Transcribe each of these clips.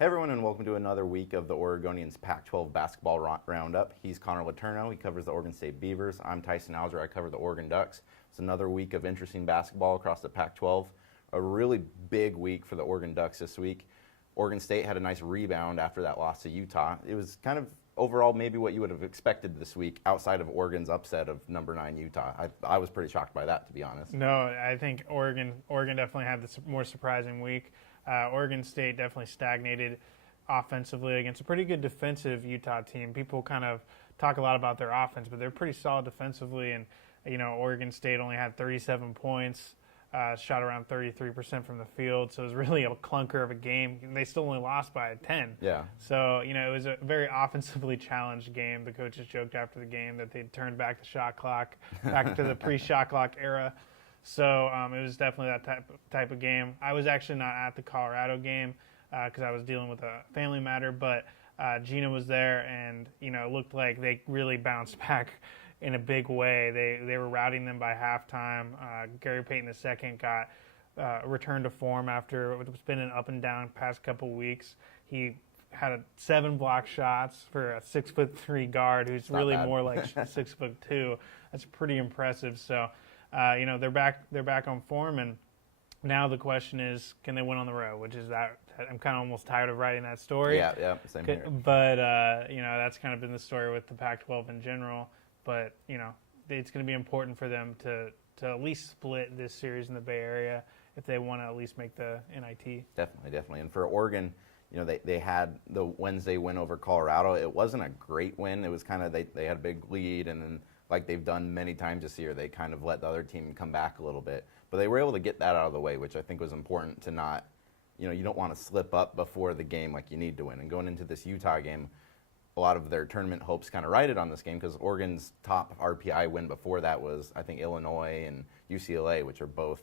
Hey everyone, and welcome to another week of the Oregonians Pac-12 Basketball Roundup. He's Connor Letoureau. He covers the Oregon State Beavers. I'm Tyson Alger. I cover the Oregon Ducks. It's another week of interesting basketball across the Pac-12. A really big week for the Oregon Ducks this week. Oregon State had a nice rebound after that loss to Utah. It was kind of overall maybe what you would have expected this week outside of Oregon's upset of number 9 Utah. I was pretty shocked by that, to be honest. No, I think Oregon definitely had the more surprising week. Oregon State definitely stagnated offensively against a pretty good defensive Utah team. People kind of talk a lot about their offense, but they're pretty solid defensively. And, Oregon State only had 37 points, shot around 33% from the field. So it was really a clunker of a game. They still only lost by 10. Yeah. So, it was a very offensively challenged game. The coaches joked after the game that they turned back the shot clock, back to the pre-shot clock era. So it was definitely that type of game. I was actually not at the Colorado game because I was dealing with a family matter, but Gina was there, and it looked like they really bounced back in a big way. They were routing them by halftime. Gary Payton II got returned to form after it's been an up and down past couple weeks. He had 7 block shots for a 6'3" guard who's really more like 6'2". That's pretty impressive. So. They're back on form, and now the question is, can they win on the road? Which is that I'm kind of almost tired of writing that story. Yeah, same here. But that's kind of been the story with the Pac-12 in general. But it's going to be important for them to at least split this series in the Bay Area if they want to at least make the NIT. Definitely. And for Oregon, they had the Wednesday win over Colorado. It wasn't a great win. It was kind of they had a big lead, and then, like they've done many times this year, they kind of let the other team come back a little bit. But they were able to get that out of the way, which I think was important to not, you don't want to slip up before the game like you need to win. And going into this Utah game, a lot of their tournament hopes kind of righted on this game because Oregon's top RPI win before that was, I think, Illinois and UCLA, which are both,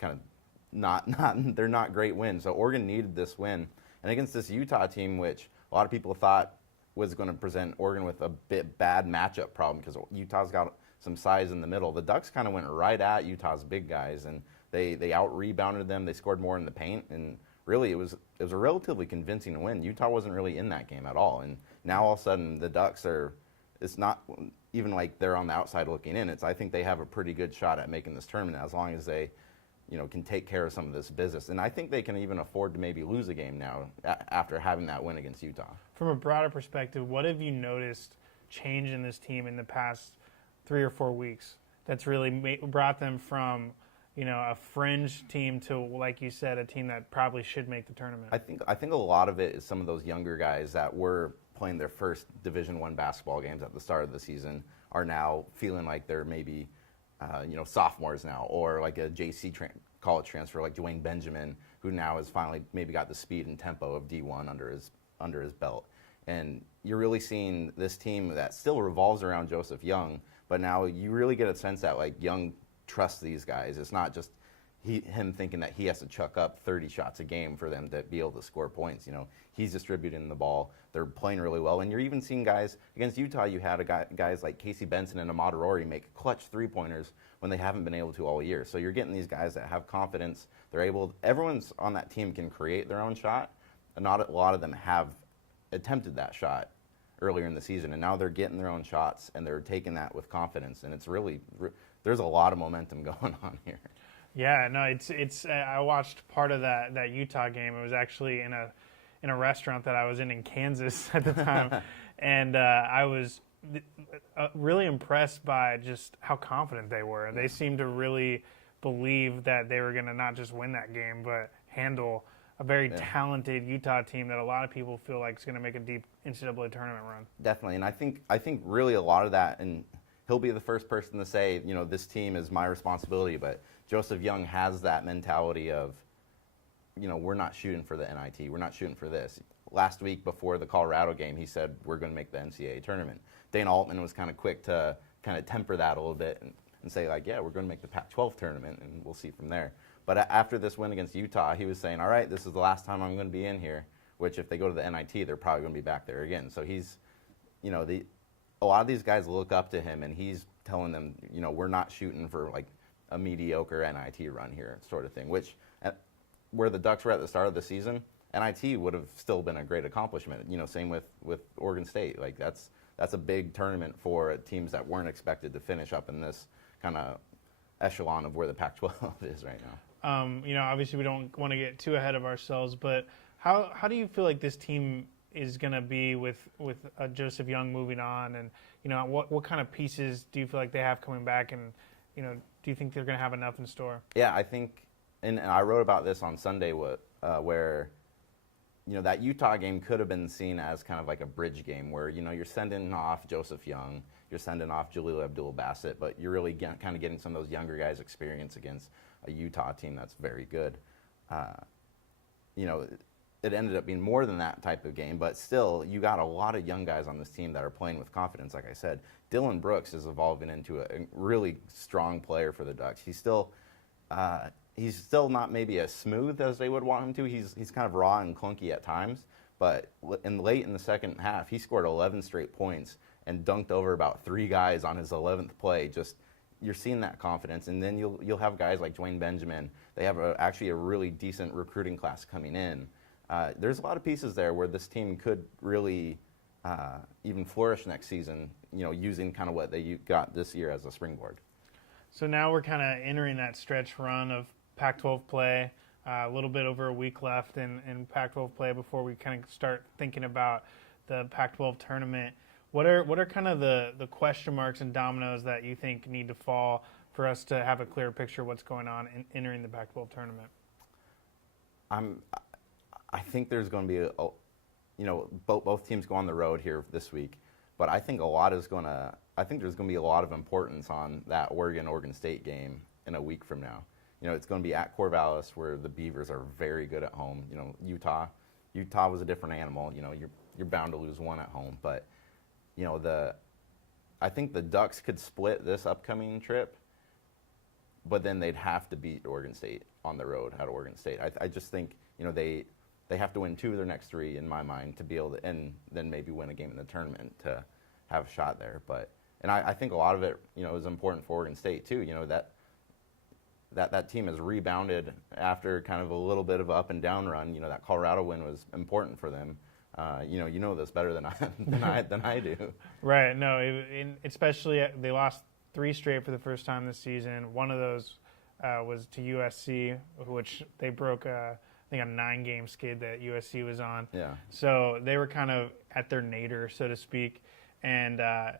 kind of they're not great wins. So Oregon needed this win. And against this Utah team, which a lot of people thought was going to present Oregon with a bit bad matchup problem because Utah's got some size in the middle. The Ducks kind of went right at Utah's big guys, and they out-rebounded them. They scored more in the paint, and really it was a relatively convincing win. Utah wasn't really in that game at all, and now all of a sudden the Ducks it's not even like they're on the outside looking in. I think they have a pretty good shot at making this tournament as long as they can take care of some of this business. And I think they can even afford to maybe lose a game now after having that win against Utah. From a broader perspective, what have you noticed change in this team in the past 3 or 4 weeks that's really brought them from, a fringe team to, like you said, a team that probably should make the tournament? I think a lot of it is some of those younger guys that were playing their first Division I basketball games at the start of the season are now feeling like they're maybe sophomores now, or like a JC college transfer like Dwayne Benjamin, who now has finally maybe got the speed and tempo of D1 under his belt. And you're really seeing this team that still revolves around Joseph Young, but now you really get a sense that like Young trusts these guys. It's not just him thinking that he has to chuck up 30 shots a game for them to be able to score points. He's distributing the ball. They're playing really well. And you're even seeing guys, against Utah, you had guys like Casey Benson and Ahmad Arori make clutch three-pointers when they haven't been able to all year. So you're getting these guys that have confidence. Everyone's on that team can create their own shot. And not a lot of them have attempted that shot earlier in the season. And now they're getting their own shots, and they're taking that with confidence. And it's really, there's a lot of momentum going on here. Yeah, no, it's. I watched part of that Utah game. It was actually in a restaurant that I was in Kansas at the time, and I was really impressed by just how confident they were. They seemed to really believe that they were going to not just win that game, but handle a very talented Utah team that a lot of people feel like is going to make a deep NCAA tournament run. Definitely, and I think really a lot of that, and he'll be the first person to say, this team is my responsibility, but Joseph Young has that mentality of, we're not shooting for the NIT. We're not shooting for this. Last week before the Colorado game, he said, we're going to make the NCAA tournament. Dana Altman was kind of quick to kind of temper that a little bit and say, like, yeah, we're going to make the Pac-12 tournament, and we'll see from there. But after this win against Utah, he was saying, all right, this is the last time I'm going to be in here, which if they go to the NIT, they're probably going to be back there again. So he's, a lot of these guys look up to him, and he's telling them, we're not shooting for, like, a mediocre NIT run here sort of thing, which where the Ducks were at the start of the season, NIT would have still been a great accomplishment. Same with Oregon State. Like that's a big tournament for teams that weren't expected to finish up in this kind of echelon of where the Pac-12 is right now. Obviously we don't want to get too ahead of ourselves, but how do you feel like this team is going to be with Joseph Young moving on, and what kind of pieces do you feel like they have coming back, and do you think they're going to have enough in store? Yeah, I think, and I wrote about this on Sunday, where that Utah game could have been seen as kind of like a bridge game where you're sending off Joseph Young, you're sending off Jaleel Abdul-Bassett, but you're really kind of getting some of those younger guys experience against a Utah team that's very good. It ended up being more than that type of game, but still, you got a lot of young guys on this team that are playing with confidence. Like I said, Dylan Brooks is evolving into a really strong player for the Ducks. He's still not maybe as smooth as they would want him to. He's kind of raw and clunky at times, but late in the second half, he scored 11 straight points and dunked over about 3 guys on his 11th play. Just you're seeing that confidence, and then you'll have guys like Dwayne Benjamin. They have actually a really decent recruiting class coming in. There's a lot of pieces there where this team could really even flourish next season, using kind of what they got this year as a springboard. So now we're kind of entering that stretch run of Pac-12 play, a little bit over a week left in Pac-12 play before we kind of start thinking about the Pac-12 tournament. What are kind of the question marks and dominoes that you think need to fall for us to have a clear picture of what's going on in entering the Pac-12 tournament? I think there's going to be both teams go on the road here this week, but I think there's going to be a lot of importance on that Oregon State game in a week from now. It's going to be at Corvallis, where the Beavers are very good at home. Utah was a different animal. You're bound to lose one at home, but I think the Ducks could split this upcoming trip, but then they'd have to beat Oregon State on the road at Oregon State. I just think they have to win 2 of their next 3 in my mind to be able to, and then maybe win a game in the tournament to have a shot there. And I think a lot of it is important for Oregon State too. That team has rebounded after kind of a little bit of an up and down run. That Colorado win was important for them. You know this better than I do. Right. No, especially they lost 3 straight for the first time this season. One of those was to USC, which they broke I think a 9-game skid that USC was on. Yeah. So they were kind of at their nadir, so to speak. And I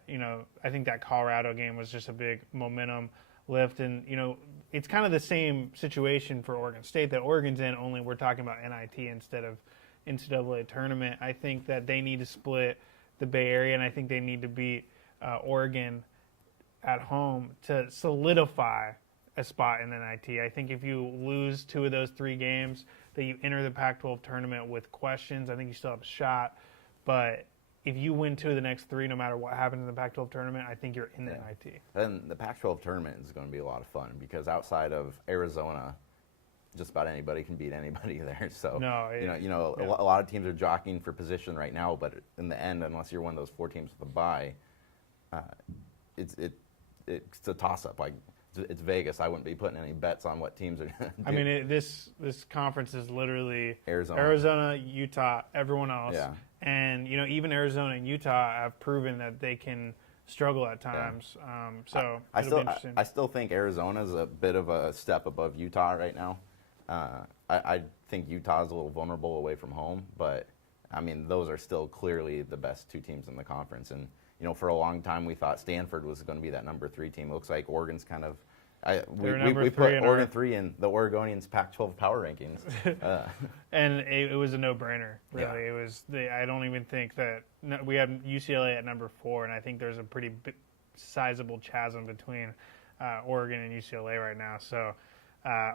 think that Colorado game was just a big momentum lift. And it's kind of the same situation for Oregon State that Oregon's in, only we're talking about NIT instead of NCAA tournament. I think that they need to split the Bay Area, and I think they need to beat Oregon at home to solidify a spot in the NIT. I think if you lose 2 of those 3 games, that you enter the Pac-12 tournament with questions, I think you still have a shot. But if you win 2 of the next 3, no matter what happens in the Pac-12 tournament, I think you're in the NIT. And the Pac-12 tournament is going to be a lot of fun because outside of Arizona, just about anybody can beat anybody there. So a lot of teams are jockeying for position right now, but in the end, unless you're one of those 4 teams with a bye, it's a toss-up. Like it's Vegas. I wouldn't be putting any bets on what teams are going to do. I mean, this conference is literally Arizona, Utah, everyone else. Yeah. And even Arizona and Utah have proven that they can struggle at times. Yeah. It'll be interesting. I still think Arizona's a bit of a step above Utah right now. I think Utah's a little vulnerable away from home, but I mean those are still clearly the best 2 teams in the conference. And for a long time we thought Stanford was going to be that number 3 team. It looks like Oregon's kind of we put Oregon 3 in the Oregonians Pac-12 power rankings, and it was a no-brainer. Really, yeah. It was. I don't even think that we have UCLA at number 4, and I think there's a pretty sizable chasm between Oregon and UCLA right now. So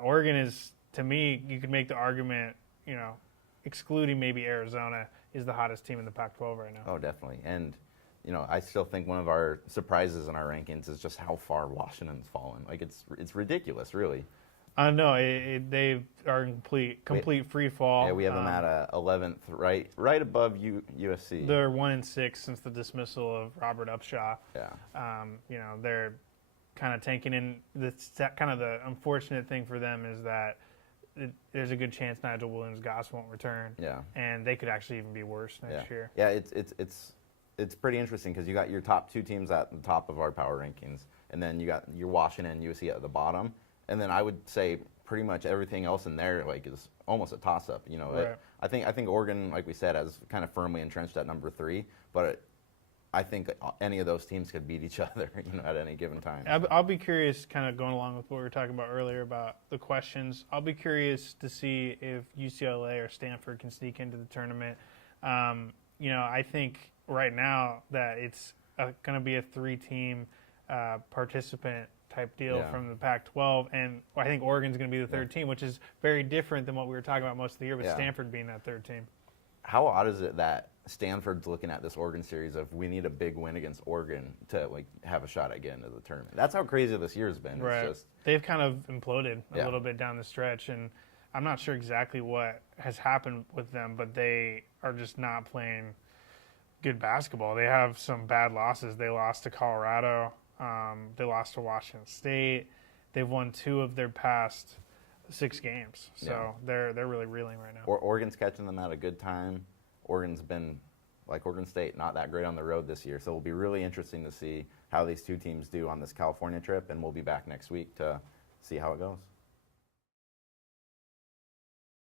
Oregon is, to me, you could make the argument, excluding maybe Arizona, is the hottest team in the Pac-12 right now. Oh, definitely, and. I still think one of our surprises in our rankings is just how far Washington's fallen. Like it's ridiculous, really. No, they are in complete free fall. Yeah, we have them at 11th, right above USC. They're 1-6 since the dismissal of Robert Upshaw. Yeah. They're kind of tanking in. The unfortunate thing for them is that there's a good chance Nigel Williams-Goss won't return. Yeah. And they could actually even be worse next year. Yeah, it's pretty interesting because you got your top 2 teams at the top of our power rankings, and then you got your Washington and USC at the bottom, and then I would say pretty much everything else in there is almost a toss-up. Right. I think Oregon, like we said, has kind of firmly entrenched at number 3, but I think any of those teams could beat each other, at any given time. I'll be curious, kind of going along with what we were talking about earlier about the questions. I'll be curious to see if UCLA or Stanford can sneak into the tournament. I think right now that it's going to be a 3-team participant type deal from the Pac-12, and I think Oregon's going to be the 3rd team, which is very different than what we were talking about most of the year, with Stanford being that 3rd team. How odd is it that Stanford's looking at this Oregon series of we need a big win against Oregon to have a shot at getting to the tournament? That's how crazy this year's been. Right. It's just, they've kind of imploded a little bit down the stretch, and I'm not sure exactly what has happened with them, but they are just not playing good basketball. They have some bad losses. They lost to Colorado. They lost to Washington State. They've won 2 of their past 6 games. So they're really reeling right now. Oregon's catching them at a good time. Oregon's been, like Oregon State, not that great on the road this year. So it'll be really interesting to see how these 2 teams do on this California trip, and we'll be back next week to see how it goes.